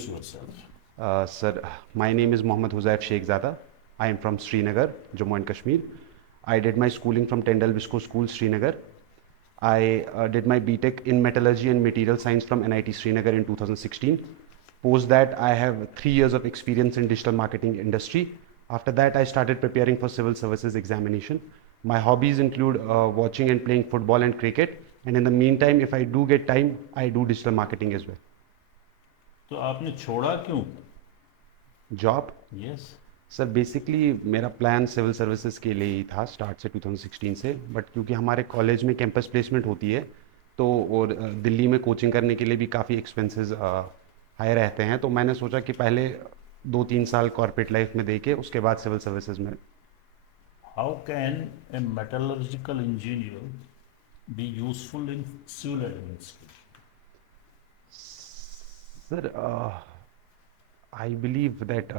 introduce yourself. Sir, my name is Mohd Huzaif. I am from Srinagar, Jammu and Kashmir. I did my schooling from Tendal Visco School, Srinagar. I did my BTech in Metallurgy and Material Science from NIT Srinagar in 2016. Post that, I have 3 years of experience in digital marketing industry. After that, I started preparing for civil services examination. My hobbies include watching and playing football and cricket. And in the meantime, if I do get time, I do digital marketing as well. तो आपने छोड़ा क्यों? Job? Yes. Sir basically मेरा plan civil services के लिए ही था start से 2016 से, बट क्योंकि हमारे कॉलेज में कैंपस प्लेसमेंट होती है तो और दिल्ली में कोचिंग करने के लिए भी काफ़ी एक्सपेंसेस हाई रहते हैं, तो मैंने सोचा कि पहले 2-3 साल कॉर्पोरेट लाइफ में दे के उसके बाद सिविल सर्विसेज में. How can a metallurgical engineer be useful in civil administration? Sir I believe that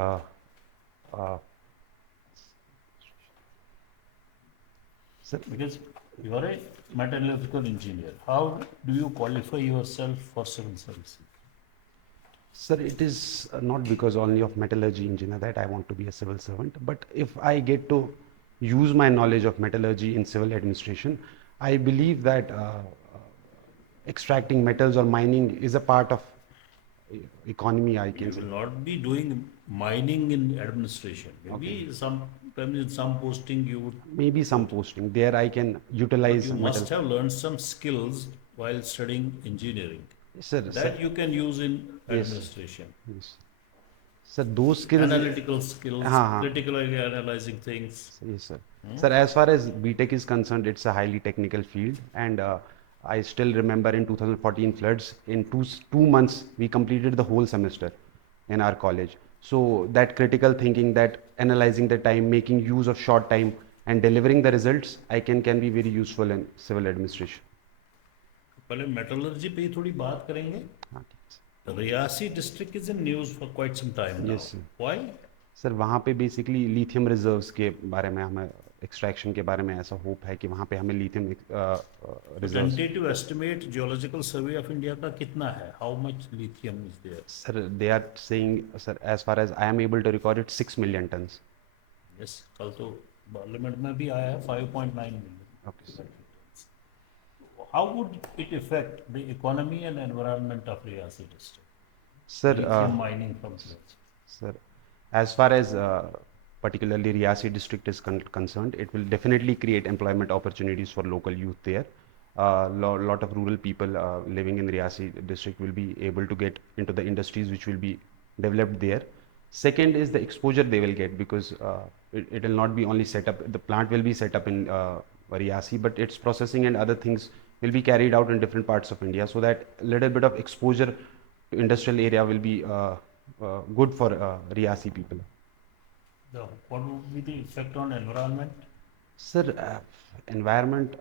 sir, Because you are a metallurgical engineer. How do you qualify yourself for civil services? sir, it is not because only of metallurgy engineer that I want to be a civil servant, but if I get to use my knowledge of metallurgy in civil administration, I believe that extracting metals or mining is a part of economy, I You can say. will not be doing mining in administration. Maybe sometimes in some posting you would, Maybe some posting there I can but utilize you metal. must have learned some skills while studying engineering Sir, that you can use in Yes. administration. yes. Sir, those skills. Analytical skills, हाँ. critically analyzing things. Yes, sir. Sir, as far as BTech is concerned, it's a highly technical field, and I still remember in 2014 floods, in two months, we completed the whole semester in our college. So that critical thinking, that analyzing the time, making use of short time, and delivering the results, can be very useful in civil administration. पहले metallurgy पे ही थोड़ी बात करेंगे. हाँ, ठीक है. Reasi district is in news for quite some time now. Yes, sir. Why? Sir वहाँ पे बेसिकली लिथियम रिजर्व्स के बारे में हमें एक्सट्रैक्शन के बारे में ऐसा होप है कि वहाँ पे हमें lithium reserves. Tentative estimate geological survey of India का कितना है? How much lithium is there? Sir they are saying, sir as far as I am able to record it 6 million tons. Yes, कल तो पार्लियामेंट में भी आया है 5.9 million. Okay sir. How would it effect the economy and environment of Reasi district? Sir lithium mining from sir, as far as particularly Riyasi district is concerned, it will definitely create employment opportunities for local youth there. Lot of rural people living in Riyasi district will be able to get into the industries which will be developed there. Second is the exposure they will get, because it will not be only set up, the plant will be set up in Riyasi, but its processing and other things will be carried out in different parts of India, so that little bit of exposure to industrial area will be good for Riyasi people. What would be the effect on environment? Sir, environment,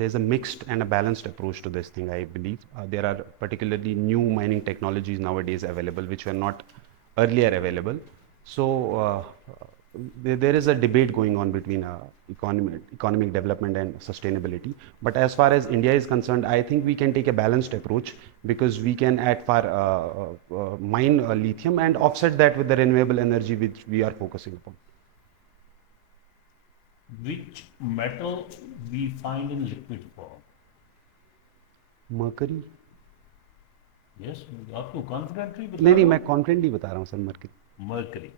there's a mixed and a balanced approach to this thing, I believe. There are particularly new mining technologies nowadays available which were not earlier available. So there is a debate going on between economic development and sustainability. But as far as India is concerned, I think we can take a balanced approach, because we can mine lithium and offset that with the renewable energy which we are focusing upon. Which metal we find in liquid form? Mercury? Yes, आपको confidently बता नहीं रहा हूँ. मैं confidently बता रहा हूँ sir. Mercury. Mercury.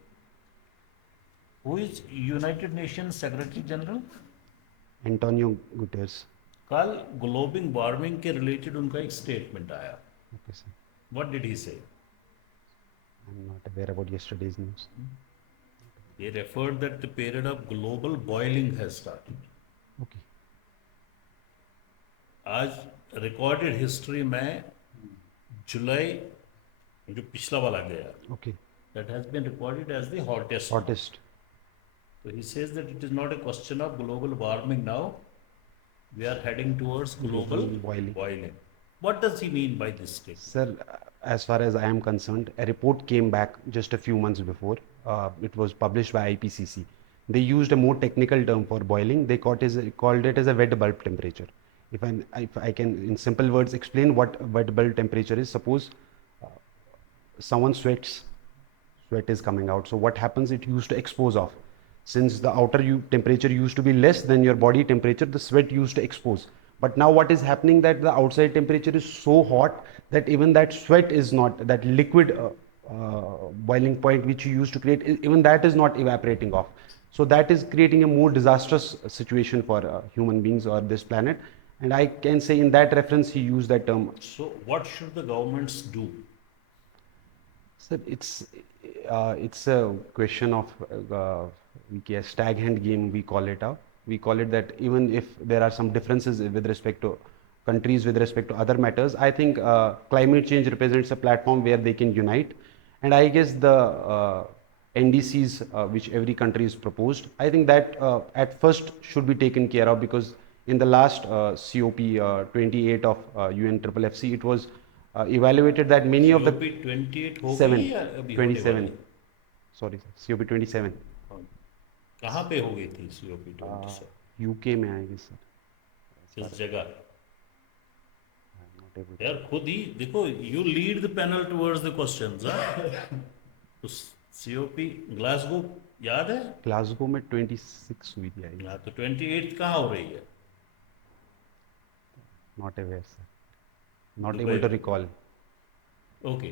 Who is United Nations Secretary General? Antonio Guterres. कल ग्लोबल वार्मिंग के रिलेटेड उनका एक स्टेटमेंट आया. Okay sir. What did he say? I am not aware about yesterday's news. He referred that the period of global boiling has started. Okay. आज recorded history में जुलाई जो पिछला वाला गया, okay. that has been recorded as the hottest. Hottest. So he says that it is not a question of global warming now. We are heading towards global boiling. What does he mean by this statement? Sir, as far as I am concerned, a report came back just a few months before. It was published by IPCC. They used a more technical term for boiling. They called it as a wet bulb temperature. If I can, in simple words, explain what wet bulb temperature is. Suppose someone sweat is coming out. So what happens, it used to expose off. Since the outer temperature used to be less than your body temperature, the sweat used to expose. But now what is happening, that the outside temperature is so hot that even that sweat is not, that liquid boiling point which you used to create, even that is not evaporating off. So that is creating a more disastrous situation for human beings or this planet. And I can say in that reference he used that term. So what should the governments do? Sir, it's a question of a stag hand game, we call it out. We call it that even if there are some differences with respect to countries, with respect to other matters, I think climate change represents a platform where they can unite. And I guess the NDCs which every country is proposed, I think that at first should be taken care of, because in the last COP 28 of UNFFC, it was evaluated that many of the COP 28 हो seven, गई या अभी होने 27, वाली? sorry sir, COP 27 हाँ। कहाँ पे हो गई थी COP 27? UK में आएगी सर. किस जगह? Not able to. यार खुद ही देखो, you lead the panel towards the questions. तो COP ग्लासगो याद है? ग्लासगो में 26 हुई थी आई. हाँ, तो 28 कहाँ हो रही है? Not aware sir, not Dubai able to में. recall. ओके,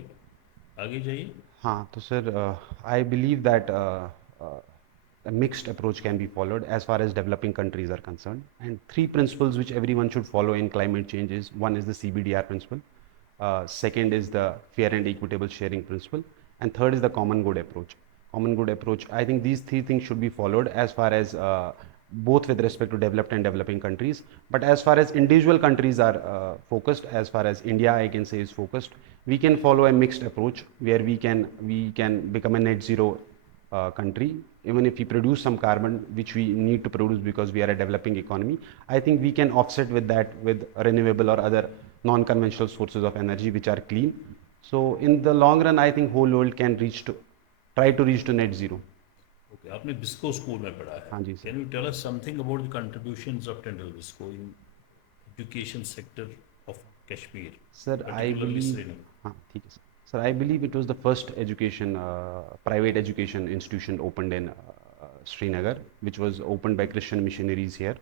आगे जाइए. हाँ, तो sir I believe that a mixed approach can be followed as far as developing countries are concerned. And three principles which everyone should follow in climate change is: one is the CBDR principle, second is the fair and equitable sharing principle, and third is the common good approach. Common good approach, I think these three things should be followed as far as both with respect to developed and developing countries. But as far as individual countries are focused, as far as India I can say is focused, we can follow a mixed approach where we can become a net zero country. Even if we produce some carbon which we need to produce because we are a developing economy, I think we can offset with that with renewable or other non-conventional sources of energy which are clean. So in the long run, I think whole world can try to reach to net zero. Okay, आपने Biscoe school में पढ़ा है. हाँ जी sir. Can you tell us something about the contributions of Tyndale Biscoe in education sector of Kashmir, Sir, I particularly believe, Srinagar? हाँ ठीक है sir. Sir, I believe it was the first private education institution opened in Srinagar, which was opened by Christian missionaries here,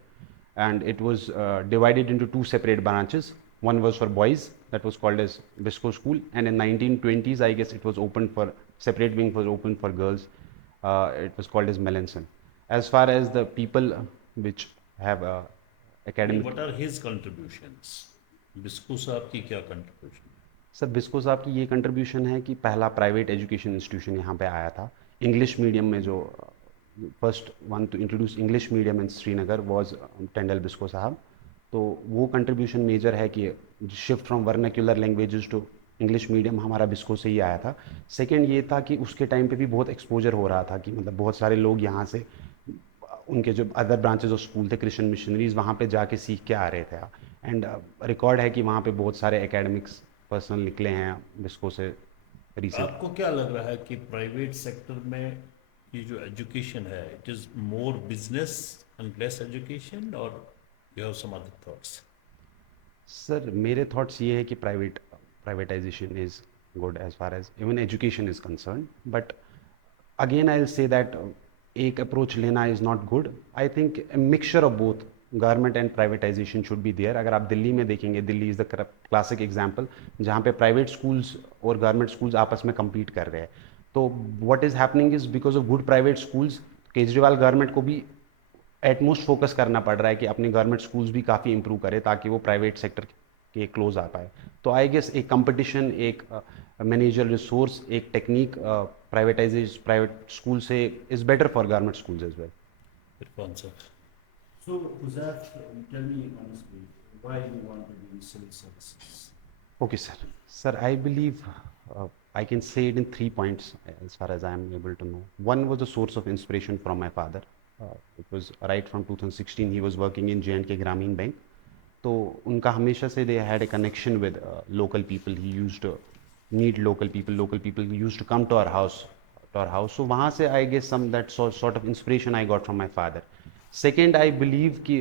and it was divided into two separate branches. One was for boys, that was called as Bisco School, and in 1920s, I guess it was opened for separate wing was opened for girls. It was called as Melanson. As far as the people which have academic. What are his contributions? बिस्को साहब की क्या contribution? Sir, बिस्को साहब की ये contribution है कि पहला private education institution यहाँ पे आया था इंग्लिश मीडियम में. जो first one to introduce English medium in Srinagar was Tyndale Biscoe साहब. तो वो कंट्रीब्यूशन मेजर है कि shift from vernacular languages to English medium हमारा बिस्को से ही आया था. सेकेंड ये था कि उसके टाइम पे भी बहुत एक्सपोजर हो रहा था कि मतलब बहुत सारे लोग यहाँ से उनके जो अदर ब्रांचेज ऑफ स्कूल थे क्रिश्चियन मिशनरीज, वहाँ पे जाके सीख के आ रहे थे. एंड रिकॉर्ड है कि वहाँ पे बहुत सारे एकेडमिक्स पर्सनल निकले हैं बिस्को से रिसेंट. आपको क्या लग रहा है कि प्राइवेट सेक्टर में ये जो एजुकेशन है, it is more business and less education, और you have some other thoughts? Sir, मेरे थॉट्स ये है कि privatization is good as far as even education is concerned, but again I'll say that एक अप्रोच लेना is not good. I think a mixture of both government and privatization should be there. अगर आप दिल्ली में देखेंगे, Delhi is the classic example जहाँ पे private schools और government schools आपस में compete कर रहे हैं. तो what is happening is because of good private schools, Kejriwal government को भी एटमोस्ट फोकस करना पड़ रहा है कि अपने गवर्नमेंट स्कूल्स भी काफ़ी इंप्रूव करे ताकि वो प्राइवेट सेक्टर के क्लोज आ पाए. तो आई गेस एक कंपटीशन, एक मैनेजर रिसोर्स, एक टेक्निक प्राइवेट स्कूल से is better for government schools as well. So, Huzaif, tell me honestly, why you want to do civil services? Okay, sir. Sir, I believe I can say it in 3 points as far as I am able to know. One was a source of inspiration from my father. It was right from 2016 he was working in J&K Grameen Bank. तो उनका हमेशा से they had a connection with local people. He used to meet local people used to come to our house. So वहाँ से I guess some that sort of inspiration I got from my father. Second, I believe कि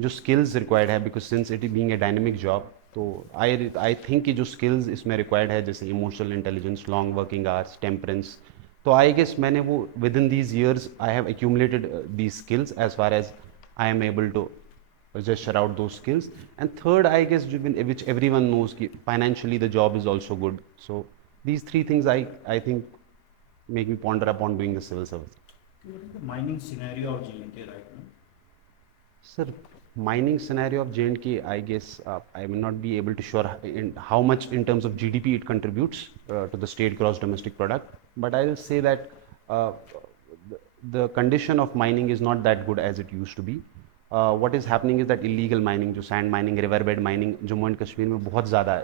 जो skills required है, because since it being a dynamic job, तो I think कि जो skills इसमें required है जैसे emotional intelligence, long working hours, temperance, तो आई गेस मैंने वो within these years I have accumulated these skills as far as I am able to gesture out those skills. And third, I guess, which everyone knows, ki financially the job is also good. So these three things I think make me ponder upon doing the civil service. What is the mining scenario of J&K right now? Sir, mining scenario of J&K, I guess I will not be able to sure in how much in terms of GDP it contributes to the state gross domestic product, but I'll say that uh, the condition of mining is not that good as it used to be. What is happening is that illegal mining, जो sand mining, river bed mining, Jammu and Kashmir में बहुत ज़्यादा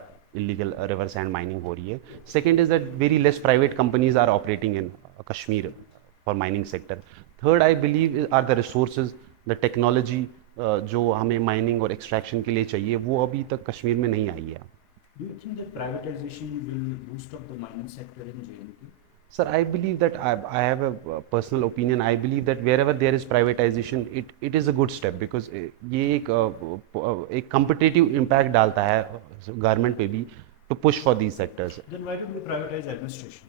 illegal river sand mining हो रही है. Second is that very less private companies are operating in Kashmir for mining sector. Third, I believe are the resources, the technology जो हमें mining और extraction के लिए चाहिए वो अभी तक कश्मीर में नहीं आई है. Do you think that privatization will boost up the mining sector in J&K? Sir, I believe that I have a personal opinion. I believe that wherever there is privatization, it is a good step because ये एक competitive impact डालता है government पे भी to push for these sectors. Then why don't we privatize administration?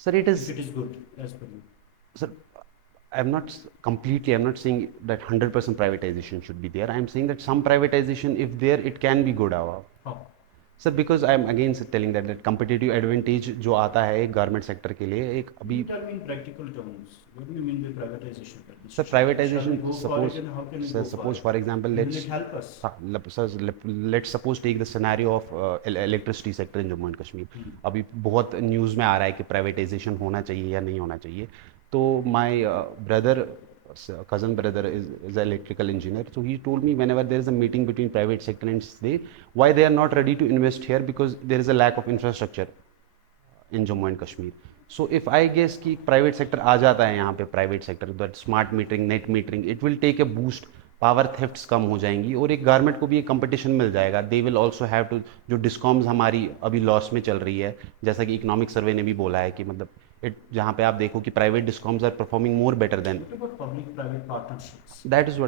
Sir, it is. If it is good as per you. Sir, I'm not saying that 100% privatization should be there. I'm saying that some privatization, if there, it can be good. How? Sir because I am again telling that competitive advantage जो आता है एक government sector के लिए एक अभी sir privatization suppose for example let's suppose take the scenario of electricity sector in Jammu and Kashmir. अभी बहुत न्यूज़ में आ रहा है कि प्राइवेटाइजेशन होना चाहिए या नहीं होना चाहिए. तो my brother cousin brother is an electrical engineer, so he told me whenever there is a meeting between private sector and state, why they are not ready to invest here, because there is a lack of infrastructure in Jammu and Kashmir. So if I guess कि private sector आ जाता है यहाँ पे, private sector, that smart metering, net metering, it will take a boost, power thefts कम हो जाएंगी और एक गवर्नमेंट को भी एक कंपटीशन मिल जाएगा. They will also have to, जो डिस्कॉम्स हमारी अभी लॉस में चल रही है, जैसा कि इकोनॉमिक सर्वे ने भी बोला है कि मतलब जहाँ पे आप देखो कि private discoms are performing more better than public private partnerships. That is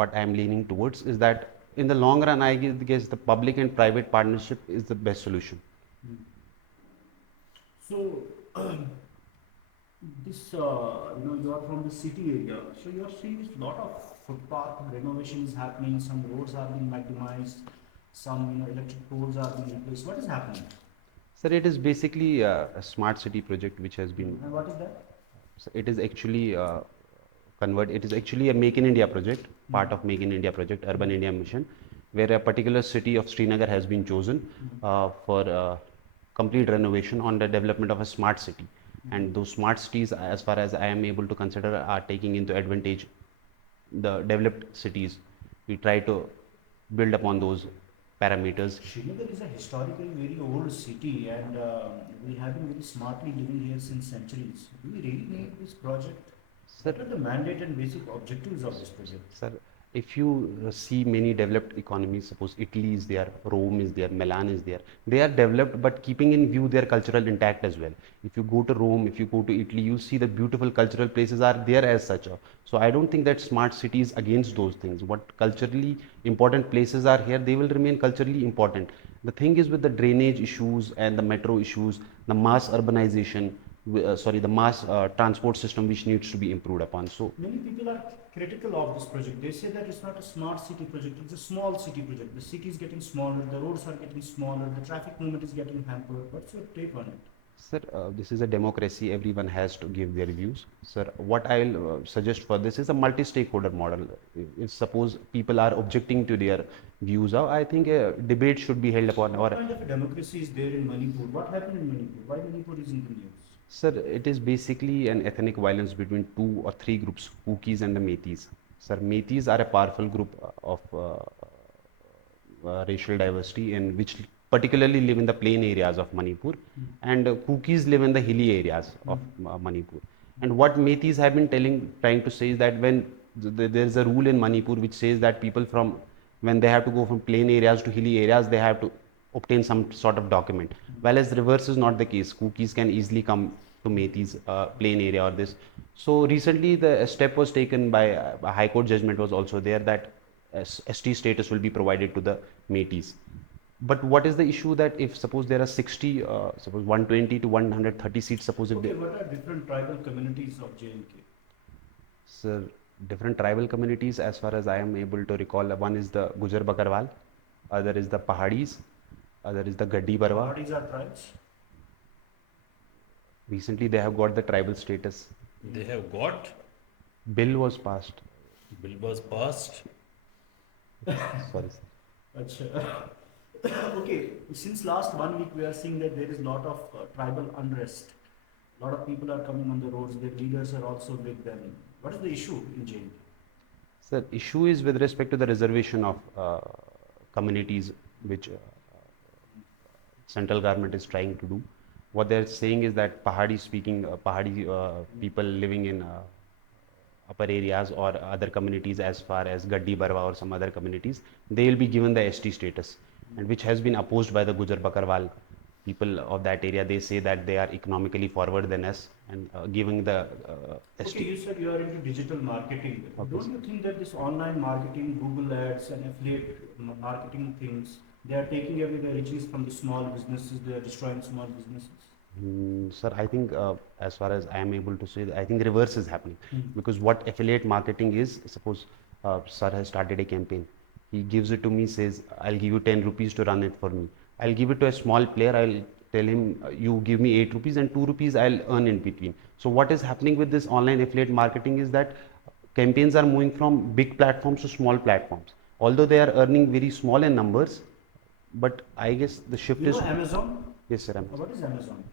what I am leaning towards is that in the long run I guess the public and private partnership is the best solution. So this you are from the city area, so you are seeing a lot of footpath renovation is happening, some roads are being maximized, some electric poles are being replaced. What is happening? Sir, it is basically a smart city project which has been. And what is that? So it is actually it is actually a Make in India project, part of Make in India project, Urban India Mission, where a particular city of Srinagar has been chosen for complete renovation on the development of a smart city. And those smart cities, as far as I am able to consider, are taking into advantage the developed cities. We try to build upon those parameters. Srinagar is a historically very old city, and we have been very smartly living here since centuries. Do we really need this project? Sir, what are the mandate and basic objectives of this project? Sir, if you see many developed economies, suppose Italy is there, Rome is there, Milan is there, they are developed but keeping in view their cultural intact as well. If you go to Rome, if you go to Italy, you see the beautiful cultural places are there as such. So I don't think that smart city is against those things. What culturally important places are here, they will remain culturally important. The thing is with the drainage issues and the metro issues, the mass urbanization, the mass transport system which needs to be improved upon. So many people are critical of this project. They say that it's not a smart city project, it's a small city project. The city is getting smaller, the roads are getting smaller, the traffic movement is getting hampered. What's your take on it? Sir, this is a democracy. Everyone has to give their views. Sir, what I'll suggest for this is a multi-stakeholder model. If suppose people are objecting to their views, I think a debate should be held upon. What kind of a democracy is there in Manipur? What happened in Manipur? Why Manipur is in the news? Sir, it is basically an ethnic violence between 2 or 3 groups, Kukis and the Meiteis. Sir, Meiteis are a powerful group of racial diversity in which particularly live in the plain areas of Manipur, and Kukis live in the hilly areas of Manipur. And what Meiteis have been trying to say is that when there is a rule in Manipur which says that people when they have to go from plain areas to hilly areas, they have to obtain some sort of document. Whereas the reverse is not the case. Kukis can easily come to Meiteis plain area or this. So recently the step was taken by a High Court judgment was also there that ST status will be provided to the Métis. But what is the issue that if suppose there are 60, suppose 120 to 130 seats, suppose if Okay, they, what are different tribal communities of J&K? sir, different tribal communities, as far as I am able to recall, one is the Gujar Bakarwal, other is the Pahadis, other is the Gaddi Barwa. What is our tribes? Recently, they have got the tribal status. They have got, Bill was passed. bill was passed. Sorry, sir. Achha. Okay, since last 1 week we are seeing that there is lot of tribal unrest. Lot of people are coming on the roads, their leaders are also with them. What is the issue in J&K? Sir, issue is with respect to the reservation of communities which central government is trying to do. What they're saying is that Pahadi speaking, Pahadi people living in upper areas or other communities as far as Gaddi Barwa or some other communities, they will be given the ST status, and which has been opposed by the Gujar Bakarwal people of that area. They say that they are economically forward than us, and giving the Okay, ST. you said you are into digital marketing. Okay, Don't you think that this online marketing, Google ads and affiliate marketing things, they are taking away the riches from the small businesses, they are destroying small businesses? Sir, I think as far as I am able to say, I think the reverse is happening. Hmm. Because what affiliate marketing is, suppose sir has started a campaign, he gives it to me, says I'll give you 10 rupees to run it for me. I'll give it to a small player, I'll tell him you give me 8 rupees and 2 rupees I'll earn in between. So what is happening with this online affiliate marketing is that campaigns are moving from big platforms to small platforms, although they are earning very small in numbers. But I guess the shift You is, know Amazon? yes sir, What is Amazon?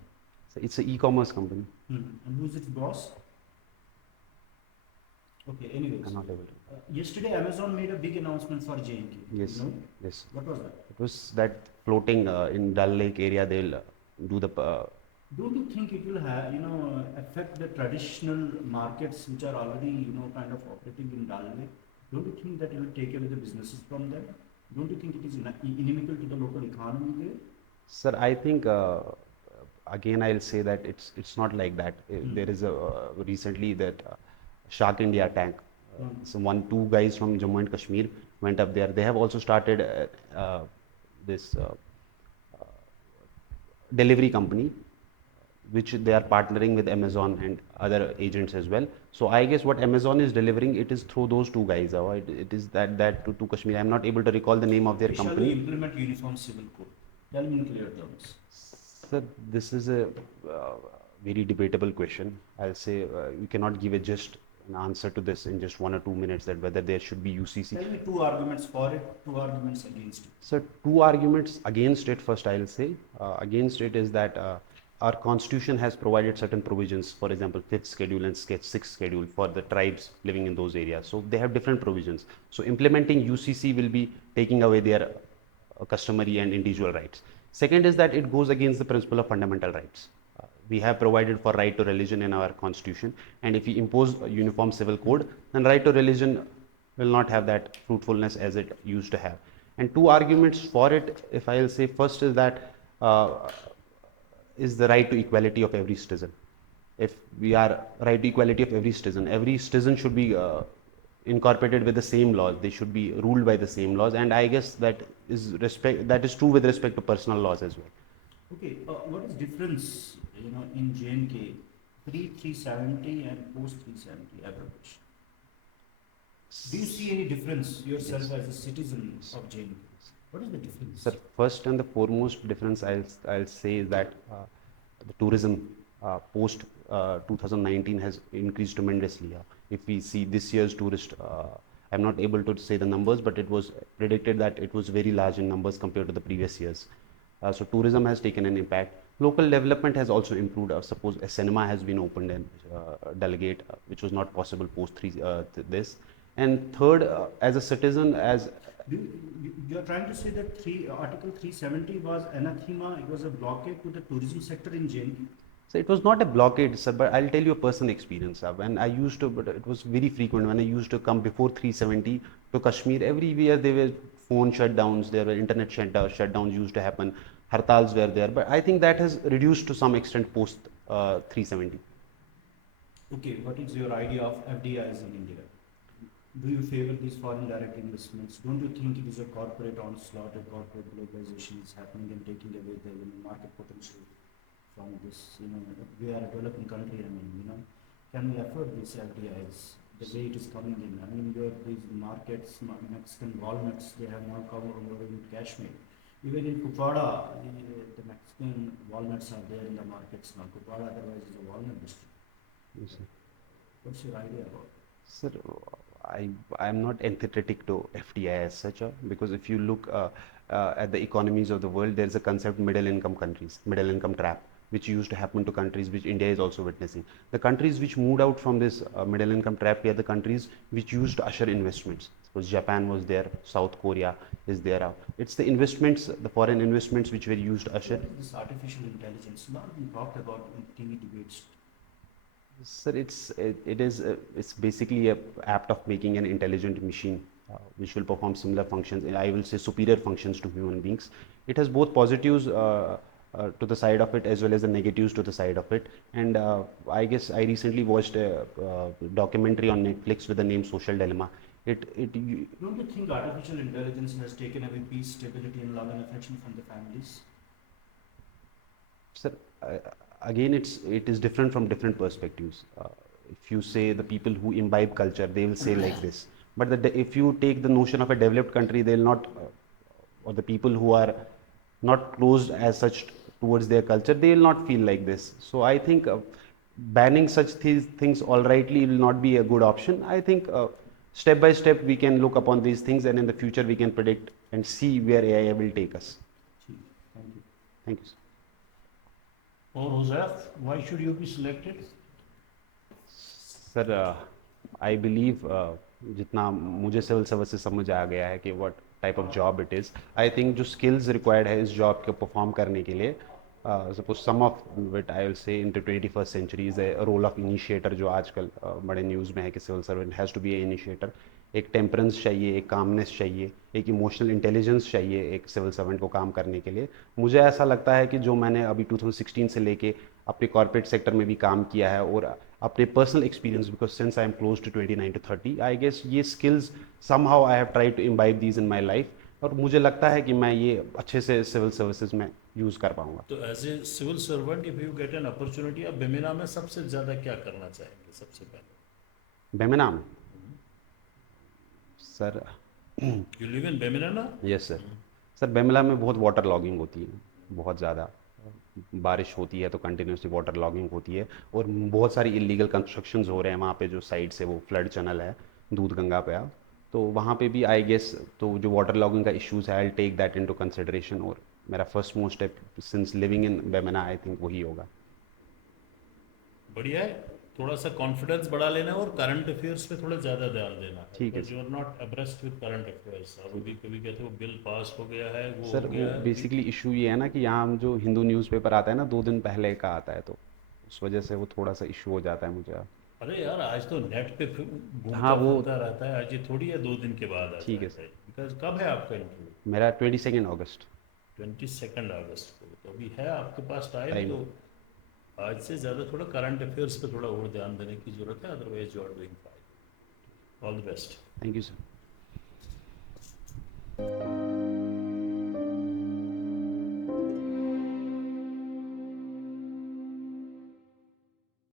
it's an e-commerce company. And who's its boss? Okay, anyways. I'm not able to. Yesterday Amazon made a big announcement for J&K. Yes, You know? yes. What was that? It was that floating in Dal Lake area, they'll do the. Don't you think it will have, affect the traditional markets which are already, kind of operating in Dal Lake? Don't you think that it will take away the businesses from them? Don't you think it is inimical to the local economy there? Sir, I think again I'll say that it's not like that. There is a recently that Shark India tank. So two guys from Jammu and Kashmir went up there. They have also started this delivery company, which they are partnering with Amazon and other agents as well. So I guess what Amazon is delivering, it is through those two guys. It is that to Kashmir. I'm not able to recall the name of their Shall we company. implement uniform civil code? Tell me in clear terms. Sir, this is a very debatable question. I'll say we cannot give just an answer to this in just 1 or 2 minutes, that whether there should be UCC. Tell me 2 arguments for it, 2 arguments against it. So 2 arguments against it. First, I'll say against it is that our constitution has provided certain provisions. For example, 5th schedule and 6th schedule for the tribes living in those areas. So they have different provisions. So implementing UCC will be taking away their customary and individual rights. Second is that it goes against the principle of fundamental rights. We have provided for right to religion in our constitution, and if we impose a uniform civil code, then right to religion will not have that fruitfulness as it used to have. And 2 arguments for it, if I'll say, first is that is the right to equality of every citizen. If we are right to equality of every citizen should be incorporated with the same laws. They should be ruled by the same laws, and I guess that is true with respect to personal laws as well. Okay, what is difference, in J&K pre-370 and post-370 abrogation? Do you see any difference yourself as a citizen of J&K? What is the difference? Sir, first and the foremost difference I'll say is that the tourism post 2019 has increased tremendously. If we see this year's tourist, I'm not able to say the numbers, but it was predicted that it was very large in numbers compared to the previous years. So tourism has taken an impact. Local development has also improved. Suppose a cinema has been opened in Delegate, which was not possible post this. And third, as a citizen, You are trying to say that Article 370 was anathema, it was a blockade to the tourism sector in J&K? so it was not a blockade, sir, but I'll tell you a personal experience. When I used to, but it was very frequent, when I used to come before 370 to Kashmir, every year there were phone shutdowns, there were internet shutdowns used to happen, hartals were there, but I think that has reduced to some extent post 370. Okay, what is your idea of FDIs in India? Do you favor these foreign direct investments? Don't you think it is a corporate onslaught, a corporate globalization is happening and taking away the market potential from this? We are a developing country. Can we afford these FDIs the way it is coming in? These markets, Mexican walnuts, they have now come over in Kashmir. Even in Kupada, the Mexican walnuts are there in the markets now. Kupada otherwise is a walnut district. Yes, sir. What's your idea about? Sir, I'm not empathetic to FDI as such, because if you look at the economies of the world, there's a concept middle income countries, middle income trap, which used to happen to countries which India is also witnessing. The countries which moved out from this middle income trap are the countries which used to usher investments. Suppose Japan was there, South Korea is there. It's the investments, the foreign investments which were used to usher. What is this artificial intelligence? Not been talked about in TV debates. Sir, it's basically a apt of making an intelligent machine which will perform similar functions, and I will say superior functions to human beings. It has both positives to the side of it as well as the negatives to the side of it. And I guess I recently watched a documentary on Netflix with the name Social Dilemma. Don't you think artificial intelligence has taken away peace, stability, and love and affection from the families? Sir, again, it is different from different perspectives. If you say the people who imbibe culture, they will say like this. But if you take the notion of a developed country, they'll not, or the people who are not closed as such towards their culture, they will not feel like this. So I think banning such things all rightly will not be a good option. I think step by step we can look upon these things, and in the future we can predict and see where AI will take us. Thank you. Thank you, sir. Mohd Huzaif, why should you be selected? Sir I believe जितना मुझे civil service से समझ आ गया है कि what type of job it is, I think जो skills required है इस जॉब को परफॉर्म करने के लिए, suppose some of with I will say in to 21st century is a role of initiator, जो आजकल बड़े न्यूज़ में है कि civil servant has to be a initiator. एक टेम्परेंस चाहिए, एक कामनेस चाहिए, एक इमोशनल इंटेलिजेंस चाहिए एक सिविल सर्वेंट को काम करने के लिए. मुझे ऐसा लगता है कि जो मैंने अभी 2016 से लेके अपने कॉर्पोरेट सेक्टर में भी काम किया है और अपने personal experience, because since I am close to 29 to 30, I guess ये skills somehow I have tried to imbibe these in my life, और मुझे लगता है कि मैं ये अच्छे से सिविल सर्विसेज में यूज़ कर पाऊंगा. तो as a civil servant if you get an opportunity, आप बेमिना में सबसे ज़्यादा क्या करना चाहेंगे सबसे पहले? बेमिना में sir, you live in Bemina ना? Yes sir. सर बेमिना में बहुत वाटर लॉगिंग होती है, बहुत ज़्यादा बारिश होती है तो कंटिन्यूसली वाटर लॉगिंग होती है, और बहुत सारी इलीगल कंस्ट्रक्शंस हो रहे हैं वहाँ पे, जो साइड से वो फ्लड चैनल है दूध गंगा पे, तो वहाँ पे भी आई गेस तो जो वाटर लॉगिंग का इश्यूज़ है, I take that into consideration, और मेरा first most step since living in Bemina I think वही होगा. बढ़िया है, थोड़ा सा कॉन्फिडेंस बढ़ा लेना और करंट अफेयर्स पे थोड़ा ज़्यादा ध्यान देना. ठीक है. You are not abreast with current affairs. और भी कभी कहते हो बिल पास हो गया है, वो सर हो गया वो है. बेसिकली इशू ये है ना कि यहाँ हम जो हिंदू न्यूज़पेपर आता है ना 2 दिन पहले का आता है, तो उस वजह से वो थोड़ा सा इशू हो जाता है मुझे. अरे यार, आज तो नेट पे घूमता हाँ, वो फिरता रहता है. आज ये थोड़ी है 2 दिन के बाद आता ठीक है है. बिकॉज कब है आपका इंटरव्यू? मेरा 22 अगस्त. 22 अगस्त को. तो अभी है आपके पास टाइम. टाइम. तो आज से ज़्यादा थोड़ा करंट अफेयर्स पे थोड़ा और ध्यान देने की ज़रूरत है. Otherwise you are doing fine. All the best. Thank you sir.